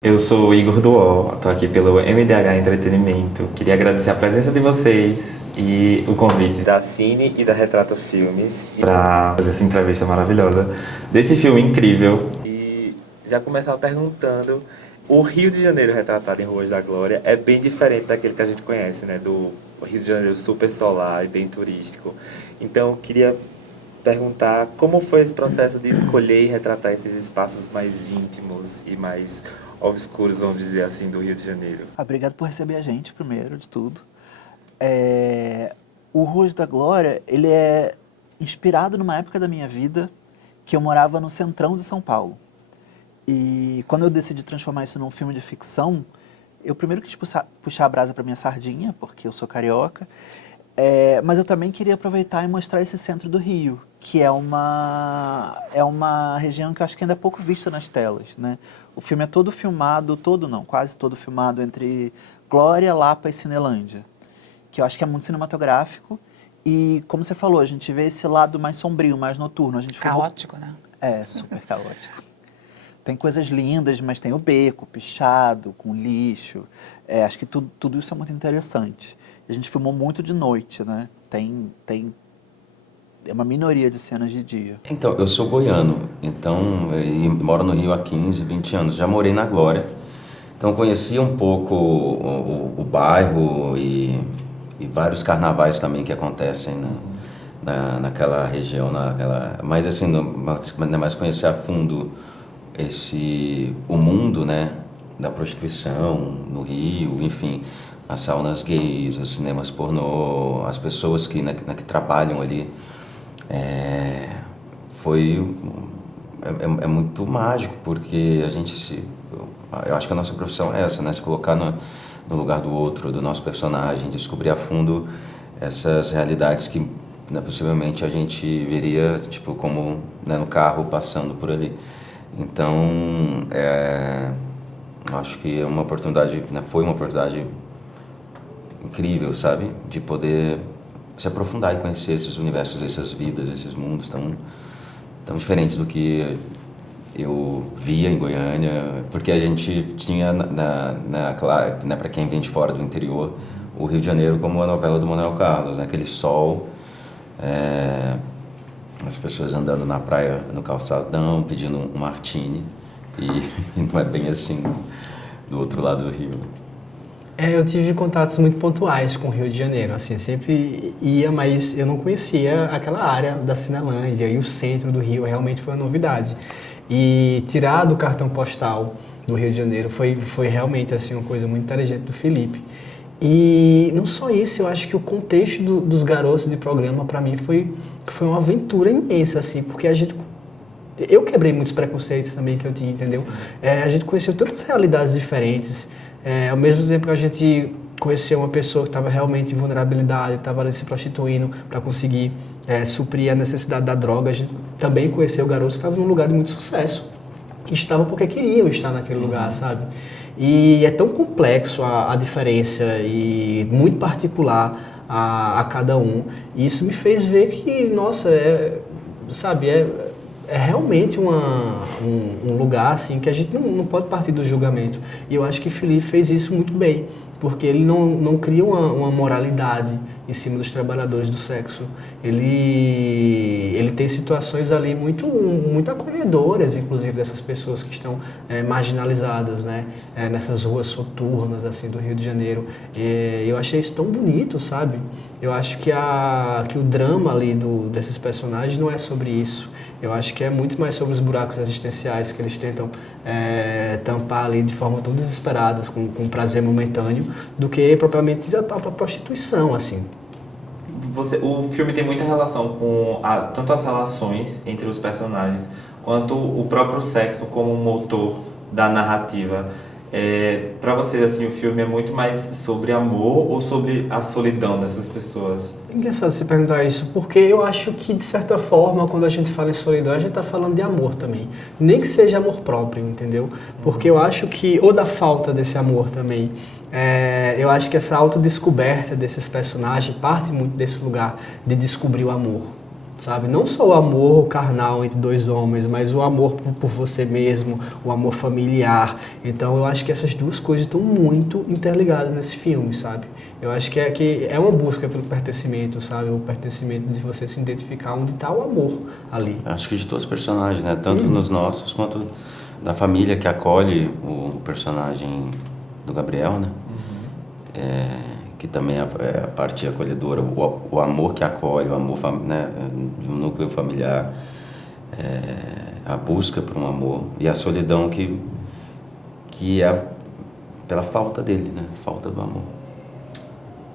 Eu sou o Igor Duó, estou aqui pelo MDH Entretenimento. Queria agradecer a presença de vocês e o convite da Cine e da Retrato Filmes para fazer essa entrevista maravilhosa desse filme incrível. E já começava perguntando, o Rio de Janeiro retratado em Ruas da Glória é bem diferente daquele que a gente conhece, né? Do Rio de Janeiro super solar e bem turístico. Então, queria perguntar como foi esse processo de escolher e retratar esses espaços mais íntimos e mais obscuros, vamos dizer assim, do Rio de Janeiro. Obrigado por receber a gente, primeiro de tudo. O Ruas da Glória, ele é inspirado numa época da minha vida que eu morava no centrão de São Paulo. E quando eu decidi transformar isso num filme de ficção, eu primeiro quis puxar a brasa para minha sardinha, porque eu sou carioca, mas eu também queria aproveitar e mostrar esse centro do Rio, que é uma região que eu acho que ainda é pouco vista nas telas, né? O filme é todo filmado, quase todo filmado entre Glória, Lapa e Cinelândia, que eu acho que é muito cinematográfico. E, como você falou, a gente vê esse lado mais sombrio, mais noturno. Caótico, né? Super caótico. Tem coisas lindas, mas tem o beco, pichado, com lixo. Acho que tudo isso é muito interessante. A gente filmou muito de noite, né? Tem uma minoria de cenas de dia. Então, eu sou goiano, então, e moro no Rio há 15, 20 anos. Já morei na Glória, então conhecia um pouco o bairro e vários carnavais também que acontecem, né? Naquela região, mas assim, mais conhecer a fundo o mundo, né, da prostituição no Rio, enfim, as saunas gays, os cinemas pornô, as pessoas que trabalham ali. É muito mágico, porque eu acho que a nossa profissão é essa, né? Se colocar no lugar do outro, do nosso personagem, descobrir a fundo essas realidades que, né, possivelmente a gente veria, tipo, como, né, no carro passando por ali. Então, acho que é uma oportunidade, né, foi uma oportunidade incrível, sabe? De poder se aprofundar e conhecer esses universos, essas vidas, esses mundos tão diferentes do que eu via em Goiânia, porque a gente tinha, claro, né, para quem vem de fora do interior, o Rio de Janeiro como a novela do Manuel Carlos, né, aquele sol, as pessoas andando na praia, no calçadão, pedindo um martini, e não é bem assim do outro lado do Rio. Eu tive contatos muito pontuais com o Rio de Janeiro, assim, sempre ia, mas eu não conhecia aquela área da Cinelândia, e o centro do Rio realmente foi uma novidade. E tirar do cartão postal do Rio de Janeiro foi realmente assim, uma coisa muito inteligente do Felipe. E não só isso, eu acho que o contexto dos garotos de programa, para mim, foi uma aventura imensa, assim, porque eu quebrei muitos preconceitos também que eu tinha, entendeu? A gente conheceu tantas realidades diferentes. Ao mesmo tempo que a gente conheceu uma pessoa que estava realmente em vulnerabilidade, estava ali se prostituindo para conseguir suprir a necessidade da droga, a gente também conheceu garotos que estavam num lugar de muito sucesso. E estavam porque queriam estar naquele lugar, sabe? E é tão complexo a diferença e muito particular a cada um. E isso me fez ver que, nossa, sabe, é realmente um lugar assim que a gente não pode partir do julgamento. E eu acho que Felipe fez isso muito bem, porque ele não cria uma moralidade em cima dos trabalhadores do sexo. Ele tem situações ali muito acolhedoras, inclusive, dessas pessoas que estão marginalizadas, né? Nessas ruas soturnas assim, do Rio de Janeiro. Eu achei isso tão bonito, sabe? Eu acho que o drama ali desses personagens não é sobre isso. Eu acho que é muito mais sobre os buracos existenciais que eles tentam tampar ali de forma tão desesperada, com prazer momentâneo, do que propriamente a prostituição, assim. O filme tem muita relação com tanto as relações entre os personagens, quanto o próprio sexo como motor da narrativa. Para vocês, assim, o filme é muito mais sobre amor ou sobre a solidão dessas pessoas? É engraçado você perguntar isso, porque eu acho que, de certa forma, quando a gente fala em solidão, a gente está falando de amor também. Nem que seja amor próprio, entendeu? Porque eu acho que, ou da falta desse amor também, eu acho que essa autodescoberta desses personagens parte muito desse lugar de descobrir o amor. sabe? Não só o amor carnal entre dois homens, mas o amor por você mesmo, o amor familiar. Então eu acho que essas duas coisas estão muito interligadas nesse filme, sabe? Eu acho que é uma busca pelo pertencimento, sabe? O pertencimento de você se identificar onde está o amor ali. Acho que de todos os personagens, né? Tanto nos nossos quanto da família que acolhe o personagem do Gabriel, né? Que também é a parte acolhedora, o amor que acolhe, o amor, né, de um núcleo familiar, a busca por um amor e a solidão que é pela falta dele, né? Falta do amor.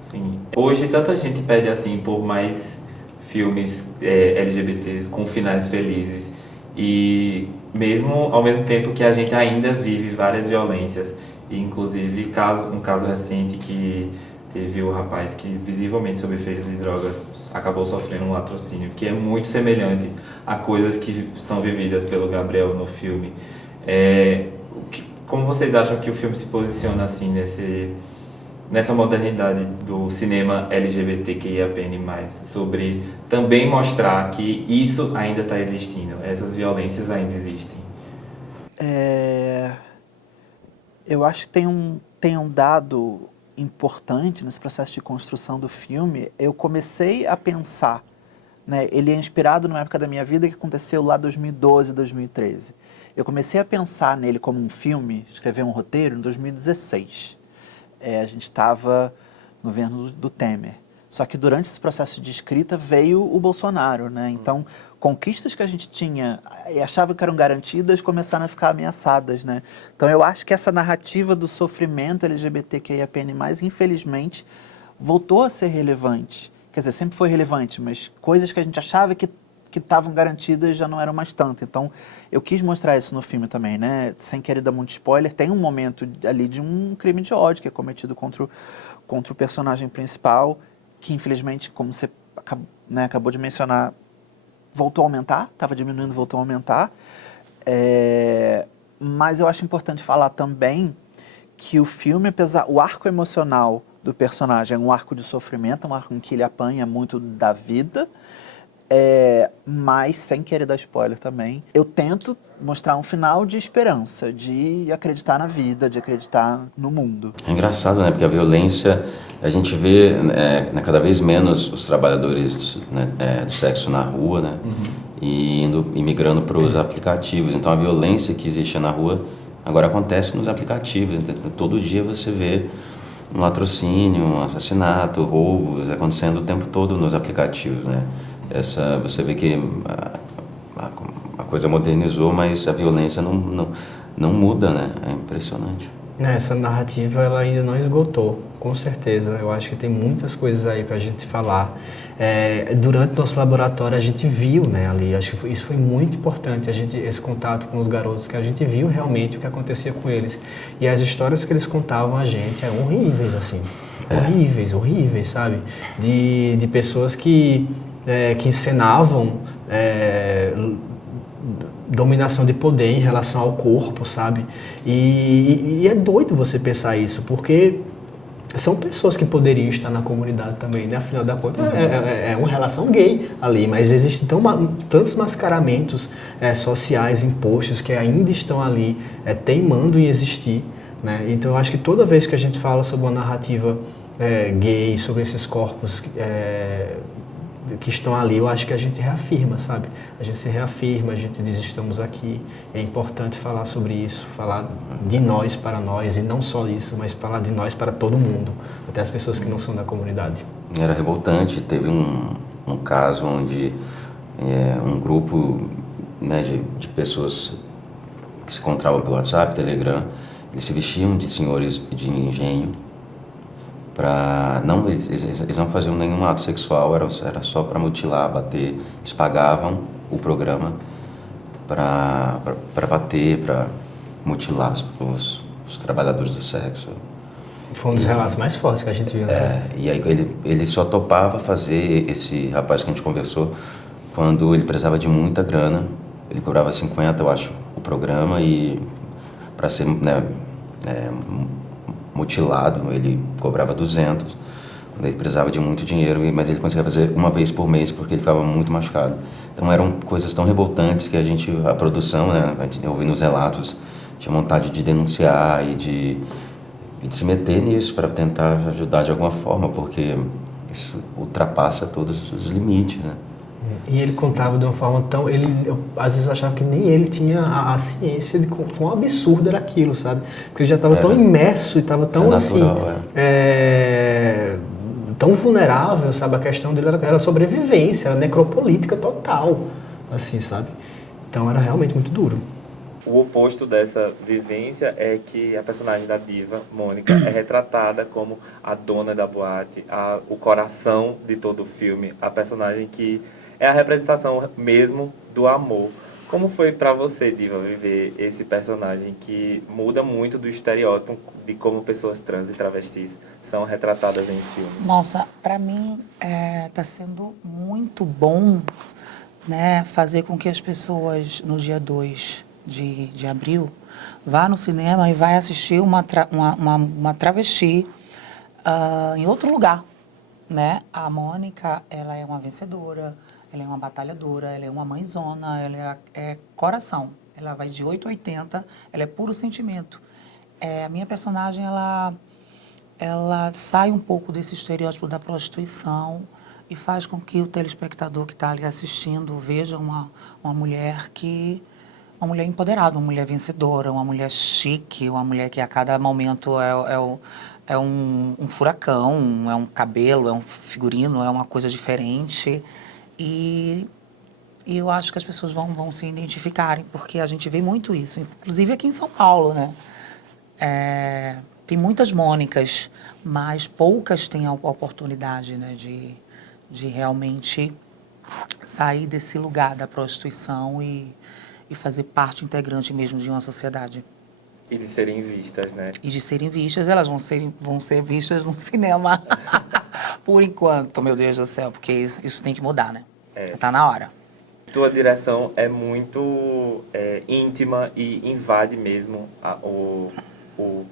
Sim. Hoje tanta gente pede assim por mais filmes LGBTs com finais felizes e mesmo ao mesmo tempo que a gente ainda vive várias violências e inclusive um caso recente que teve o rapaz que visivelmente sob efeito de drogas acabou sofrendo um latrocínio, que é muito semelhante a coisas que são vividas pelo Gabriel no filme. Como vocês acham que o filme se posiciona assim nessa modernidade do cinema LGBTQIAPN+, sobre também mostrar que isso ainda está existindo, essas violências ainda existem? Eu acho que tem um dado importante nesse processo de construção do filme. Eu comecei a pensar, né, ele é inspirado numa época da minha vida que aconteceu lá 2012, 2013. Eu comecei a pensar nele como um filme, escrever um roteiro em 2016. A gente estava no governo do Temer. Só que durante esse processo de escrita veio o Bolsonaro, né? Então, conquistas que a gente tinha e achava que eram garantidas começaram a ficar ameaçadas, né? Então, eu acho que essa narrativa do sofrimento LGBTQIAPN+, infelizmente, voltou a ser relevante. Quer dizer, sempre foi relevante, mas coisas que a gente achava que estavam garantidas já não eram mais tanto. Então, eu quis mostrar isso no filme também, né? Sem querer dar muito spoiler, tem um momento ali de um crime de ódio que é cometido contra o personagem principal, que infelizmente, como você acabou de mencionar, voltou a aumentar, estava diminuindo, voltou a aumentar. Mas eu acho importante falar também que o filme, o arco emocional do personagem é um arco de sofrimento, um arco em que ele apanha muito da vida, mas sem querer dar spoiler também. Eu tento mostrar um final de esperança, de acreditar na vida, de acreditar no mundo. É engraçado, né? Porque a violência, a gente vê cada vez menos os trabalhadores, né, do sexo na rua, né? E migrando para os aplicativos. Então a violência que existe na rua agora acontece nos aplicativos. Todo dia você vê um latrocínio, um assassinato, roubos acontecendo o tempo todo nos aplicativos, né? Você vê que a coisa modernizou, mas a violência não muda, né? É impressionante. Essa narrativa ela ainda não esgotou, com certeza. Eu acho que tem muitas coisas aí pra gente falar. Durante nosso laboratório a gente viu, né, ali, acho que isso foi muito importante, esse contato com os garotos, que a gente viu realmente o que acontecia com eles. E as histórias que eles contavam a gente eram horríveis, assim. Horríveis, sabe? De pessoas que encenavam dominação de poder em relação ao corpo, sabe? E é doido você pensar isso, porque são pessoas que poderiam estar na comunidade também, né? Afinal da conta, é uma relação gay ali, mas existem tantos mascaramentos sociais impostos que ainda estão ali teimando em existir, né? Então, eu acho que toda vez que a gente fala sobre uma narrativa gay, sobre esses corpos que estão ali, eu acho que a gente reafirma, sabe? A gente se reafirma, a gente diz estamos aqui. É importante falar sobre isso, falar de nós para nós, e não só isso, mas falar de nós para todo mundo, até as pessoas que não são da comunidade. Era revoltante, teve um caso onde um grupo, né, de pessoas que se encontravam pelo WhatsApp, Telegram, eles se vestiam de senhores de engenho, eles não faziam nenhum ato sexual, era só para mutilar, bater. Eles pagavam o programa para bater, para mutilar os trabalhadores do sexo. Foi um dos relatos mais fortes que a gente viu, né? E aí ele só topava fazer, esse rapaz que a gente conversou, quando ele precisava de muita grana. Ele cobrava 50, eu acho, o programa, e para ser, né, mutilado, ele cobrava 200. Ele precisava de muito dinheiro, mas ele conseguia fazer uma vez por mês porque ele ficava muito machucado. Então eram coisas tão revoltantes que a produção, né, ouvindo os relatos, tinha vontade de denunciar e de se meter nisso para tentar ajudar de alguma forma, porque isso ultrapassa todos os limites, né? E ele contava de uma forma tão... às vezes eu achava que nem ele tinha a ciência de quão absurdo era aquilo, sabe? Porque ele já estava tão imerso e estava tão natural, tão vulnerável, sabe? A questão dele era sobrevivência, era necropolítica total, assim, sabe? Então era realmente muito duro. O oposto dessa vivência é que a personagem da diva, Mônica, é retratada como a dona da boate, o coração de todo o filme, a personagem que é a representação mesmo do amor. Como foi pra você, diva, viver esse personagem que muda muito do estereótipo de como pessoas trans e travestis são retratadas em filmes? Nossa, pra mim tá sendo muito bom, né, fazer com que as pessoas no dia 2 de abril vá no cinema e vai assistir uma travesti em outro lugar, né? A Mônica, ela é uma vencedora, ela é uma batalhadora, ela é uma mãezona, ela é coração. Ela vai de 8 a 80, ela é puro sentimento. A minha personagem, ela sai um pouco desse estereótipo da prostituição e faz com que o telespectador que está ali assistindo veja uma mulher uma mulher empoderada, uma mulher vencedora, uma mulher chique, uma mulher que a cada momento é um furacão, é um cabelo, é um figurino, é uma coisa diferente. E eu acho que as pessoas vão se identificarem, porque a gente vê muito isso, inclusive aqui em São Paulo, né? Tem muitas Mônicas, mas poucas têm a oportunidade, né, de realmente sair desse lugar da prostituição e fazer parte integrante mesmo de uma sociedade. E de serem vistas, né? E de serem vistas, elas vão ser vistas no cinema. Por enquanto, meu Deus do céu, porque isso tem que mudar, né? Tá na hora. Tua direção é muito íntima e invade mesmo o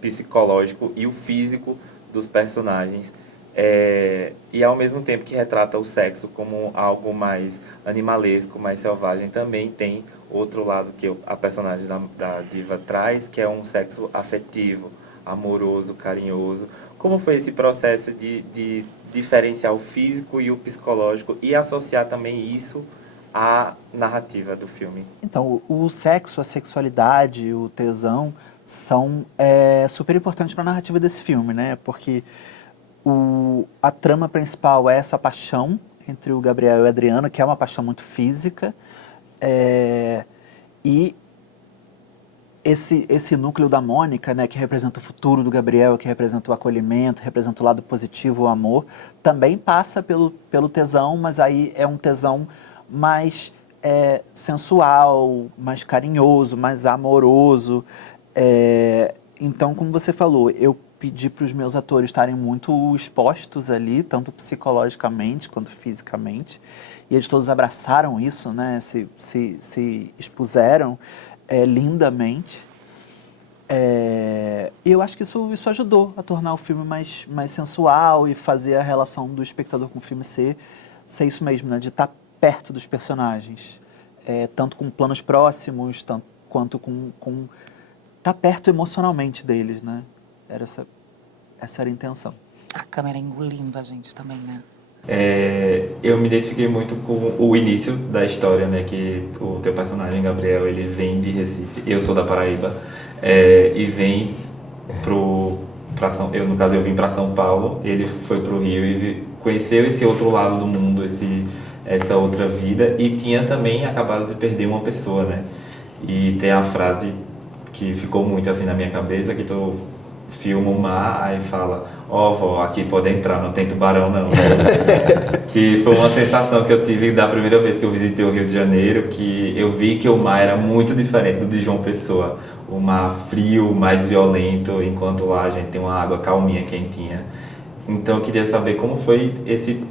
psicológico e o físico dos personagens. E ao mesmo tempo que retrata o sexo como algo mais animalesco, mais selvagem, também tem outro lado que a personagem da diva traz, que é um sexo afetivo, amoroso, carinhoso. Como foi esse processo de diferenciar o físico e o psicológico e associar também isso à narrativa do filme? Então, o sexo, a sexualidade, o tesão são super importantes para a narrativa desse filme, né? Porque a trama principal é essa paixão entre o Gabriel e a Adriana, que é uma paixão muito física, e esse núcleo da Mônica, né, que representa o futuro do Gabriel, que representa o acolhimento, representa o lado positivo, o amor, também passa pelo tesão, mas aí é um tesão mais sensual, mais carinhoso, mais amoroso. Então, como você falou, eu pedi para os meus atores estarem muito expostos ali, tanto psicologicamente quanto fisicamente, e eles todos abraçaram isso, né? Se expuseram lindamente. E eu acho que isso ajudou a tornar o filme mais sensual e fazer a relação do espectador com o filme ser isso mesmo, né? De estar perto dos personagens, tanto com planos próximos, quanto com estar perto emocionalmente deles, né? Essa era a intenção. A câmera engolindo a gente também, né? Eu me identifiquei muito com o início da história, né? Que o teu personagem, Gabriel, ele vem de Recife. Eu sou da Paraíba. E vem no caso, eu vim para São Paulo. Ele foi para o Rio e conheceu esse outro lado do mundo, essa outra vida. E tinha também acabado de perder uma pessoa, né? E tem a frase que ficou muito assim na minha cabeça, que tu filma o mar, aí fala: ó, vó, aqui pode entrar, não tem tubarão não. Que foi uma sensação que eu tive da primeira vez que eu visitei o Rio de Janeiro, que eu vi que o mar era muito diferente do de João Pessoa. O mar frio, mais violento, enquanto lá a gente tem uma água calminha, quentinha. Então eu queria saber como foi esse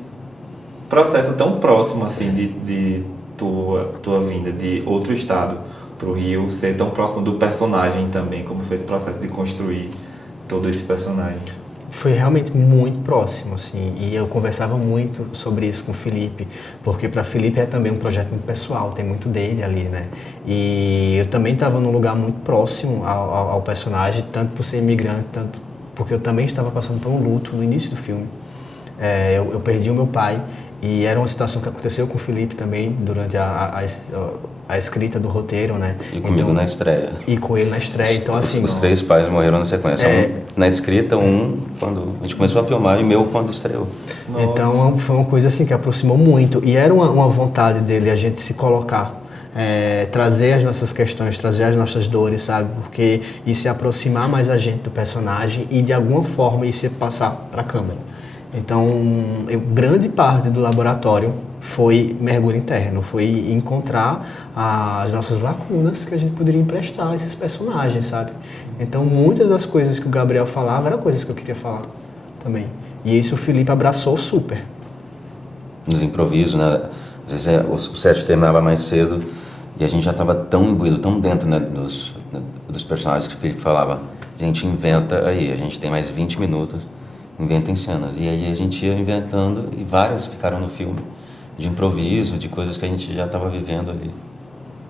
processo tão próximo assim de tua vinda de outro estado para o Rio, ser tão próximo do personagem também, como foi esse processo de construir todo esse personagem. Foi realmente muito próximo, assim, e eu conversava muito sobre isso com o Felipe, porque para Felipe é também um projeto muito pessoal, tem muito dele ali, né? E eu também estava num lugar muito próximo ao personagem, tanto por ser imigrante, tanto porque eu também estava passando por um luto no início do filme. Eu perdi o meu pai, e era uma situação que aconteceu com o Felipe também durante a escrita do roteiro, né? E comigo na estreia. E com ele na estreia, então assim... Os 3 pais morreram na sequência. Um na escrita, um quando a gente começou a filmar e meu quando estreou. Nossa. Então foi uma coisa assim que aproximou muito. E era uma vontade dele a gente se colocar, trazer as nossas questões, trazer as nossas dores, sabe? Porque isso é aproximar mais a gente do personagem e de alguma forma isso é passar para a câmera. Então, grande parte do laboratório foi mergulho interno, foi encontrar as nossas lacunas que a gente poderia emprestar a esses personagens, sabe? Então, muitas das coisas que o Gabriel falava eram coisas que eu queria falar também. E isso o Felipe abraçou super. Nos improvisos, né? Às vezes o set terminava mais cedo e a gente já estava tão imbuído, tão dentro, né, dos personagens que o Felipe falava. Gente, inventa aí, a gente tem mais 20 minutos. Inventem cenas. E aí a gente ia inventando e várias ficaram no filme, de improviso, de coisas que a gente já estava vivendo ali.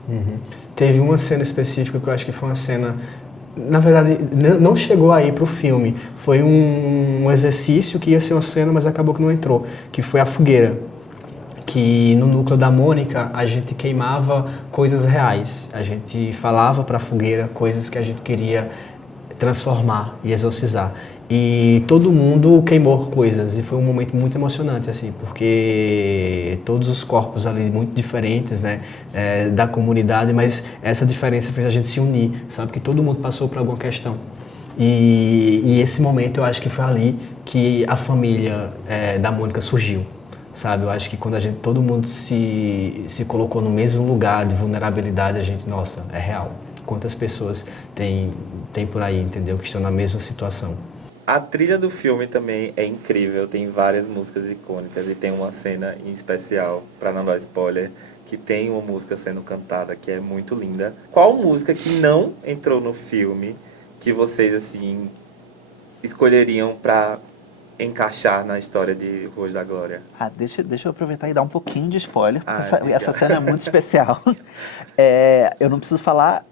Uhum. Teve uma cena específica que eu acho que foi uma cena... Na verdade, não chegou aí pro filme. Foi um exercício que ia ser uma cena, mas acabou que não entrou. Que foi a fogueira. Que no núcleo da Mônica a gente queimava coisas reais. A gente falava para a fogueira coisas que a gente queria transformar e exorcizar. E todo mundo queimou coisas e foi um momento muito emocionante, assim, porque todos os corpos ali muito diferentes, né, da comunidade, mas essa diferença fez a gente se unir, sabe, que todo mundo passou por alguma questão. E esse momento eu acho que foi ali que a família da Mônica surgiu, sabe, eu acho que quando todo mundo se colocou no mesmo lugar de vulnerabilidade, a gente, nossa, é real. Quantas pessoas tem por aí, entendeu, que estão na mesma situação. A trilha do filme também é incrível, tem várias músicas icônicas e tem uma cena em especial, para não dar spoiler, que tem uma música sendo cantada que é muito linda. Qual música que não entrou no filme que vocês, assim, escolheriam para encaixar na história de Ruas da Glória? Deixa eu aproveitar e dar um pouquinho de spoiler, porque legal. essa cena é muito especial. Eu não preciso falar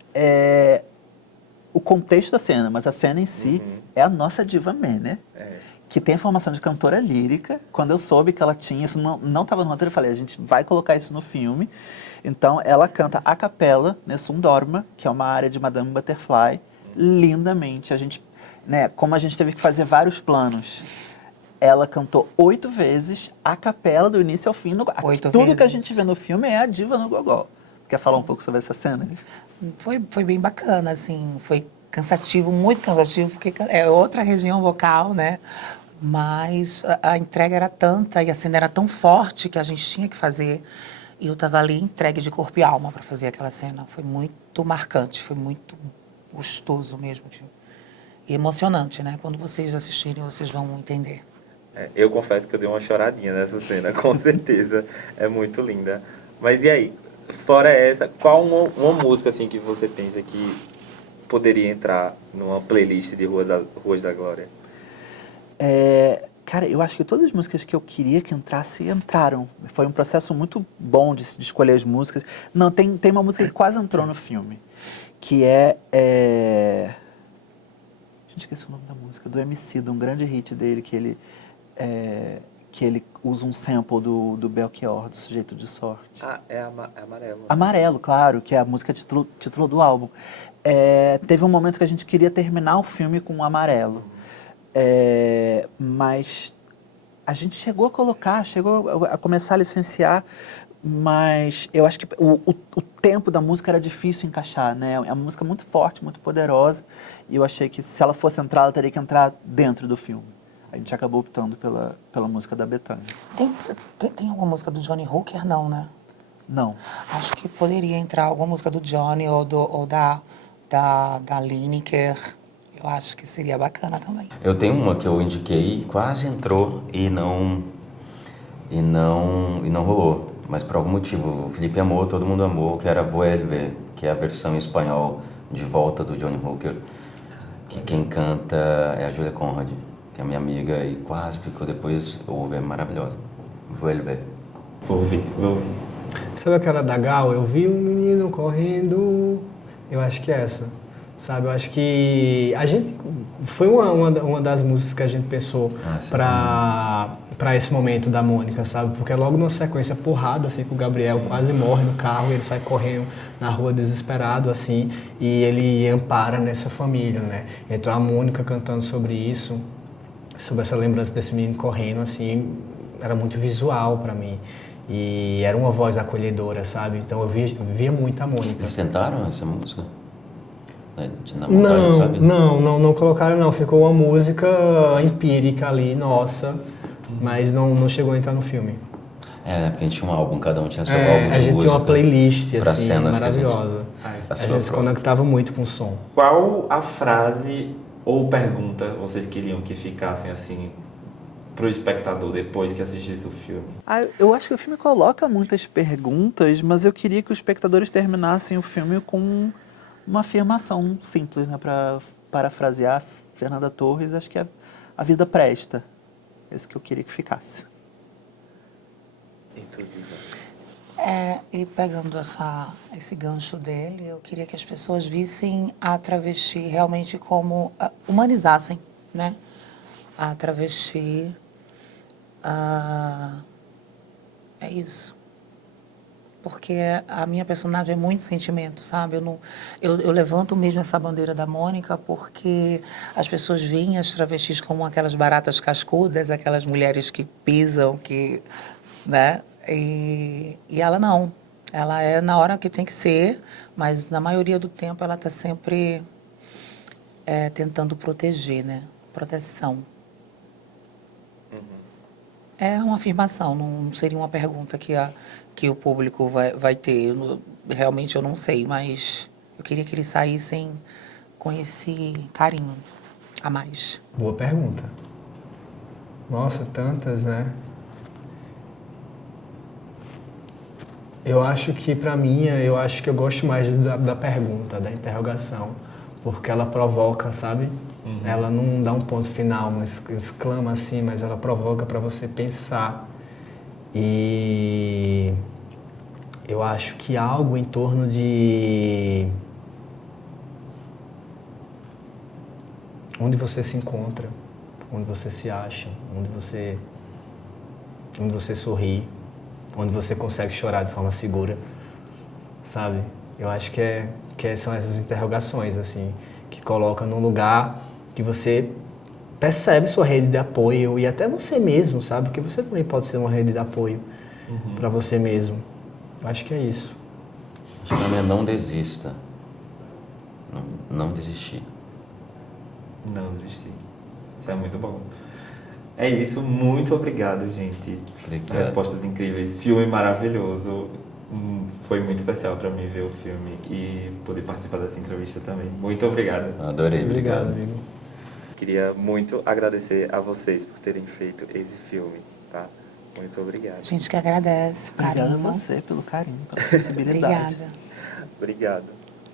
o contexto da cena, mas a cena em si é a nossa diva Mene, que tem a formação de cantora lírica. Quando eu soube que ela tinha, isso não estava no roteiro, eu falei, a gente vai colocar isso no filme. Então, ela canta a capela, Nessun Dorma, que é uma área de Madame Butterfly, lindamente. A gente, né, como a gente teve que fazer vários planos, ela cantou 8 vezes a capela do início ao fim. Tudo que a gente vê no filme é a diva no gogó. Quer falar um pouco sobre essa cena? Foi bem bacana, assim, foi cansativo, muito cansativo, porque é outra região vocal, né? Mas a entrega era tanta e a cena era tão forte que a gente tinha que fazer. E eu estava ali entregue de corpo e alma para fazer aquela cena. Foi muito marcante, foi muito gostoso mesmo. E emocionante, né? Quando vocês assistirem, vocês vão entender. Eu confesso que eu dei uma choradinha nessa cena, com certeza. É muito linda. Mas e aí? Fora essa, qual uma música assim que você pensa que poderia entrar numa playlist de Ruas da Glória? Cara, eu acho que todas as músicas que eu queria que entrasse, entraram. Foi um processo muito bom de escolher as músicas. Não, tem uma música que quase entrou no filme, que gente, esqueci o nome da música, do Emicida, um grande hit dele, que ele usa um sample do Belchior, do Sujeito de Sorte. É Amarelo. Amarelo, claro, que é a música título do álbum. Teve um momento que a gente queria terminar o filme com Amarelo. Mas a gente chegou a começar a licenciar, mas eu acho que o tempo da música era difícil encaixar, né? É uma música muito forte, muito poderosa, e eu achei que se ela fosse entrar, ela teria que entrar dentro do filme. A gente acabou optando pela música da Bethânia. Tem alguma música do Johnny Hooker? Não, né? Não. Acho que poderia entrar alguma música do Johnny ou da Lineker. Eu acho que seria bacana também. Eu tenho uma que eu indiquei, quase entrou e não rolou. Mas por algum motivo, o Felipe amou, todo mundo amou, que era Vuelve, que é a versão em espanhol de Volta do Johnny Hooker. Que quem canta é a Julia Conrad. que é minha amiga e quase ficou depois, ouve, é maravilhosa. Vuelve. Vou ouvir. Sabe aquela da Gal? Eu vi um menino correndo. Eu acho que é essa. Sabe? Eu acho que a gente. Foi uma das músicas que a gente pensou pra esse momento da Mônica, sabe? Porque é logo numa sequência porrada, assim, que o Gabriel quase morre no carro, ele sai correndo na rua desesperado, assim, e ele ampara nessa família, né? Então a Mônica cantando sobre isso, sobre essa lembrança desse menino correndo, assim, era muito visual pra mim. E era uma voz acolhedora, sabe? Então eu via muito a Mônica. Eles tentaram essa música? Na montagem, sabe? Não colocaram não. Ficou uma música empírica ali, nossa, mas não chegou a entrar no filme. É, porque a gente tinha um álbum, cada um tinha seu álbum de música. A gente tinha uma playlist, assim, cenas maravilhosa. A gente se conectava muito com o som. Qual a frase ou pergunta vocês queriam que ficassem assim pro espectador depois que assistisse o filme? Eu acho que o filme coloca muitas perguntas, mas eu queria que os espectadores terminassem o filme com uma afirmação simples, né? Para parafrasear Fernanda Torres, acho que a vida presta. Esse que eu queria que ficasse. E tudo. E pegando esse gancho dele, eu queria que as pessoas vissem a travesti realmente como... humanizassem, né? A travesti... é isso. Porque a minha personagem é muito sentimento, sabe? Eu levanto mesmo essa bandeira da Mônica porque as pessoas veem as travestis como aquelas baratas cascudas, aquelas mulheres que pisam, né? E ela não. Ela é na hora que tem que ser, mas na maioria do tempo ela está sempre tentando proteger, né? Proteção. É uma afirmação, não seria uma pergunta que o público vai ter. Realmente eu não sei, mas eu queria que eles saíssem com esse carinho a mais. Boa pergunta. Nossa, tantas, né? Eu acho que, pra mim, eu acho que eu gosto mais da pergunta, da interrogação, porque ela provoca, sabe? Ela não dá um ponto final, mas exclama assim, mas ela provoca para você pensar. E eu acho que algo em torno de onde você se encontra, onde você se acha, onde você sorri, onde você consegue chorar de forma segura, sabe? Eu acho que são essas interrogações, assim, que colocam num lugar que você percebe sua rede de apoio e até você mesmo, sabe? Porque você também pode ser uma rede de apoio para você mesmo. Eu acho que é isso. Acho que o nome é Não Desista. Não desistir. Não desistir. Isso é muito bom. É isso, muito obrigado, gente. Obrigado. Respostas incríveis, filme maravilhoso. Foi muito especial para mim ver o filme e poder participar dessa entrevista também. Muito obrigado. Adorei, Obrigado, amigo. Queria muito agradecer a vocês por terem feito esse filme, tá? Muito obrigado. A gente que agradece o Obrigada carinho. a você pelo carinho, pela sensibilidade. Obrigada. Obrigado.